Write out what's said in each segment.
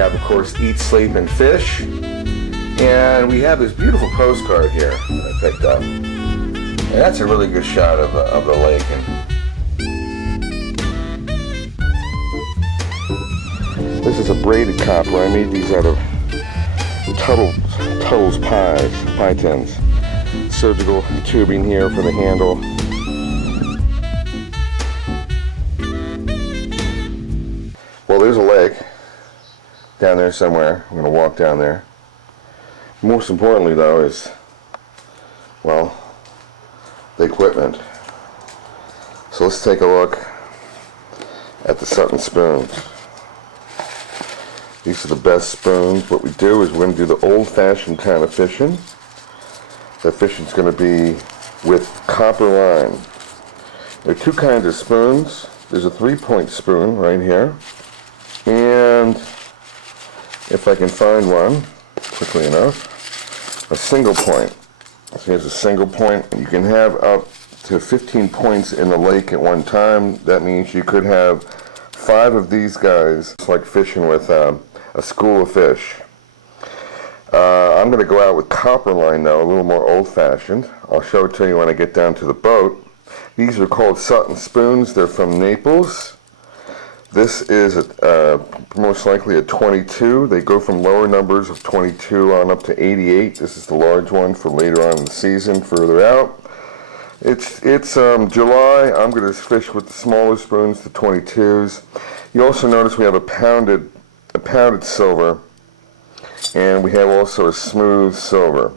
have, of course, Eat, Sleep, and Fish. And we have this beautiful postcard here that I picked up. And that's a really good shot of the lake. And this is a braided copper. I made these out of Tuttle's pie tins. Surgical tubing here for the handle. Well, there's a lake down there somewhere. I'm going to walk down there. Most importantly, though, is, well, the equipment. So let's take a look at the Sutton spoons. These are the best spoons. What we do is we're going to do the old-fashioned kind of fishing. The fishing's going to be with copper line. There are two kinds of spoons. There's a 3-point spoon right here. And if I can find one quickly enough, a single point. So here's a single point. You can have up to 15 points in the lake at one time. That means you could have 5 of these guys. It's like fishing with a school of fish. I'm going to go out with copper line now, a little more old-fashioned. I'll show it to you when I get down to the boat. These are called Sutton spoons. They're from Naples. This is most likely a 22. They go from lower numbers of 22 on up to 88. This is the large one for later on in the season, further out. It's July. I'm going to fish with the smaller spoons, the 22s. You also notice we have a pounded silver, and we have also a smooth silver.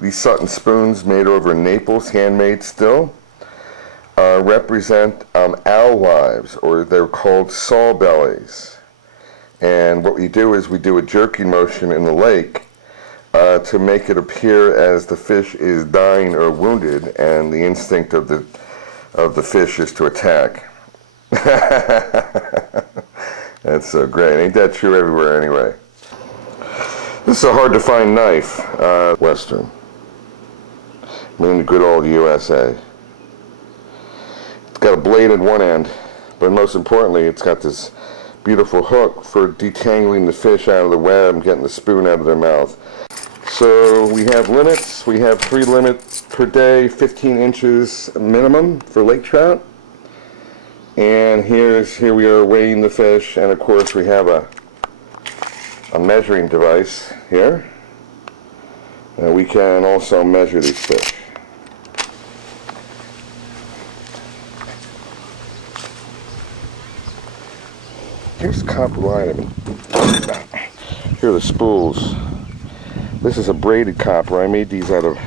These Sutton spoons, made over in Naples, handmade still, represent alewives, or they're called saw bellies. And what we do is we do a jerking motion in the lake to make it appear as the fish is dying or wounded, and the instinct of the fish is to attack. That's so great. Ain't that true everywhere anyway? This is a hard to find knife, Western, made in the good old USA. It's got a blade at one end, but most importantly, it's got this beautiful hook for detangling the fish out of the web and getting the spoon out of their mouth. So we have limits. We have 3 limits per day, 15 inches minimum for lake trout. And here we are weighing the fish, and of course we have a measuring device here. And we can also measure these fish. Here's the copper line. Here are the spools. This is a braided copper. I made these out of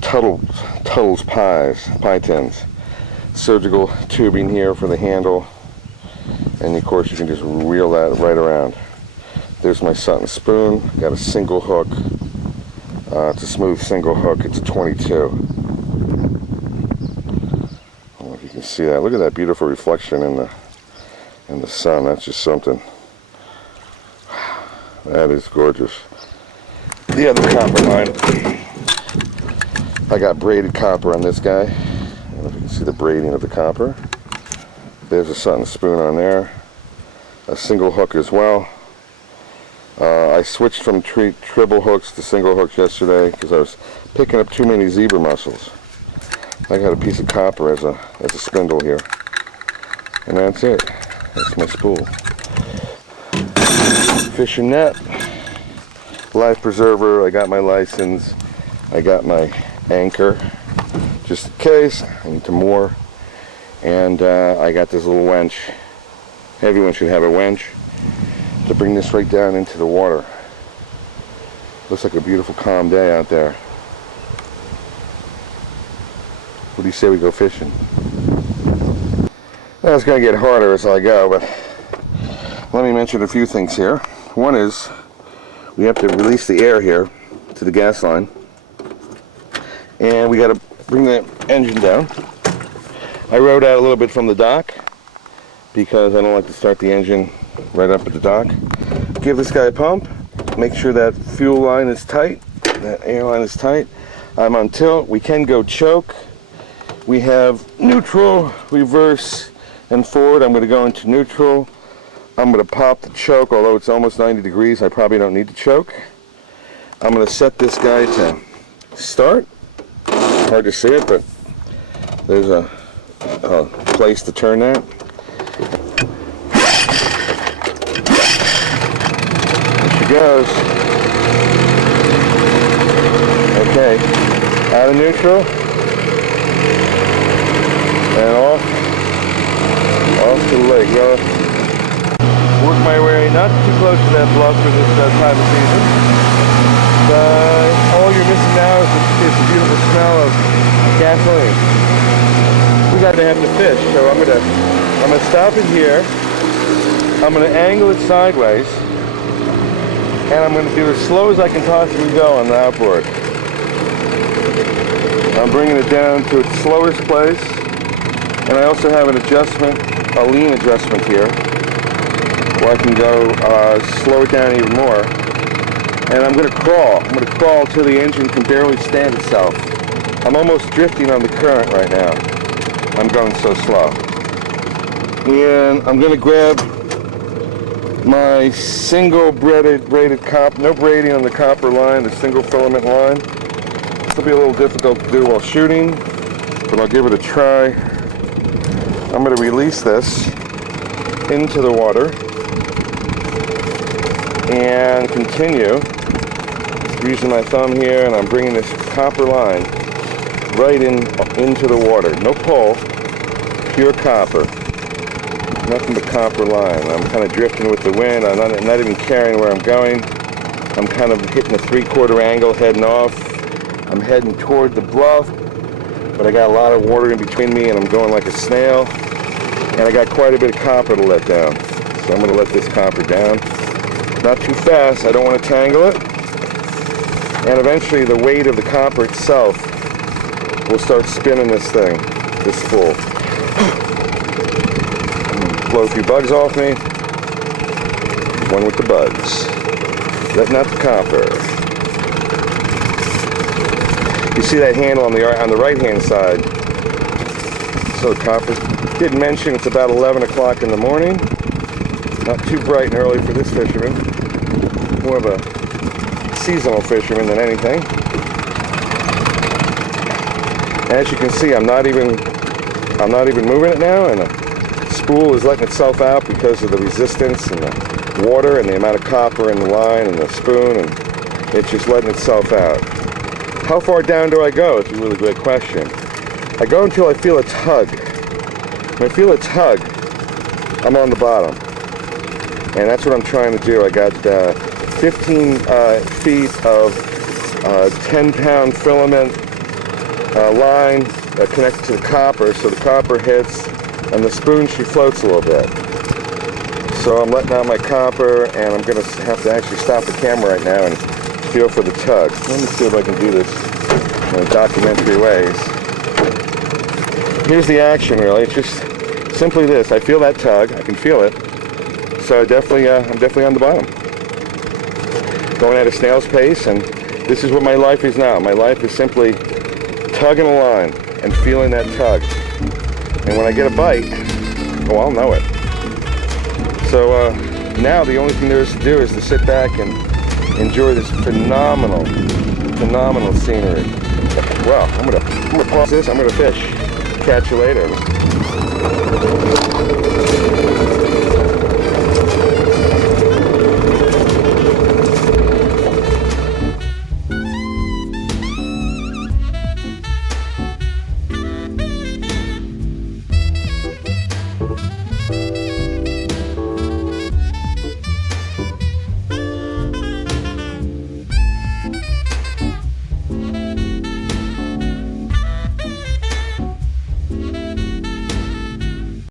Tuttle's pie tins. Surgical tubing here for the handle, and of course you can just reel that right around. There's my Sutton spoon. Got a single hook. It's a smooth single hook. It's a 22. I don't know if you can see that. Look at that beautiful reflection in the sun. That's just something. That is gorgeous. The other copper line, I got braided copper on this guy. I don't know if you can see the braiding of the copper. There's a Sutton spoon on there. A single hook as well. I switched from triple hooks to single hooks yesterday because I was picking up too many zebra mussels. I got a piece of copper as a spindle here. And that's it. That's my spool. Fishing net. Life preserver. I got my license. I got my anchor. Just in case. I need to moor. And I got this little winch. Everyone should have a winch to bring this right down into the water. Looks like a beautiful calm day out there. What do you say we go fishing? Now it's going to get harder as I go, but let me mention a few things here. One is we have to release the air here to the gas line, and we got to bring the engine down. I rode out a little bit from the dock because I don't like to start the engine right up at the dock. Give this guy a pump. Make sure that fuel line is tight, that air line is tight. I'm on tilt. We can go choke. We have neutral, reverse, and forward. I'm going to go into neutral. I'm going to pop the choke, although it's almost 90 degrees. I probably don't need to choke. I'm going to set this guy to start. Hard to see it, but there's a place to turn that. There she goes. Okay, out of neutral, and off to the lake. Well, work my way not too close to that bluff for this time of season. All you're missing now is the beautiful smell of gasoline. We got to have to fish, so I'm gonna stop it here. I'm gonna angle it sideways, and I'm gonna do as slow as I can possibly go on the outboard. I'm bringing it down to its slowest place, and I also have an adjustment, a lean adjustment here, where I can go slow it down even more. And I'm going to crawl. I'm going to crawl till the engine can barely stand itself. I'm almost drifting on the current right now. I'm going so slow. And I'm going to grab my single braided copper, no braiding on the copper line, the single filament line. This will be a little difficult to do while shooting, but I'll give it a try. I'm going to release this into the water and continue using my thumb here, and I'm bringing this copper line right into the water. No pull, pure copper. Nothing but copper line. I'm kind of drifting with the wind. I'm not even caring where I'm going. I'm kind of hitting a 3/4 angle heading off. I'm heading toward the bluff, but I got a lot of water in between me, and I'm going like a snail. And I got quite a bit of copper to let down. So I'm going to let this copper down. Not too fast. I don't want to tangle it. And eventually the weight of the copper itself will start spinning this thing, this spool. Blow a few bugs off me. One with the bugs. Letting out the copper. You see that handle on the right hand side. So the copper, did mention it's about 11 o'clock in the morning. Not too bright and early for this fisherman. More of a seasonal fisherman than anything. As you can see, I'm not even moving it now, and the spool is letting itself out because of the resistance and the water and the amount of copper in the line and the spoon, and it's just letting itself out. How far down do I go? It's a really great question. I go until I feel a tug. When I feel a tug, I'm on the bottom. And that's what I'm trying to do. I got 15 feet of 10-pound filament line connected to the copper, so the copper hits, and the spoon, she floats a little bit. So I'm letting out my copper, and I'm going to have to actually stop the camera right now and feel for the tug. Let me see if I can do this in documentary ways. Here's the action, really. It's just simply this. I feel that tug. I can feel it. So I'm definitely on the bottom. Going at a snail's pace, and this is what my life is now. My life is simply tugging a line and feeling that tug. And when I get a bite, oh, I'll know it. So now the only thing there is to do is to sit back and enjoy this phenomenal scenery. Well, I'm gonna pause this. I'm gonna fish. Catch you later.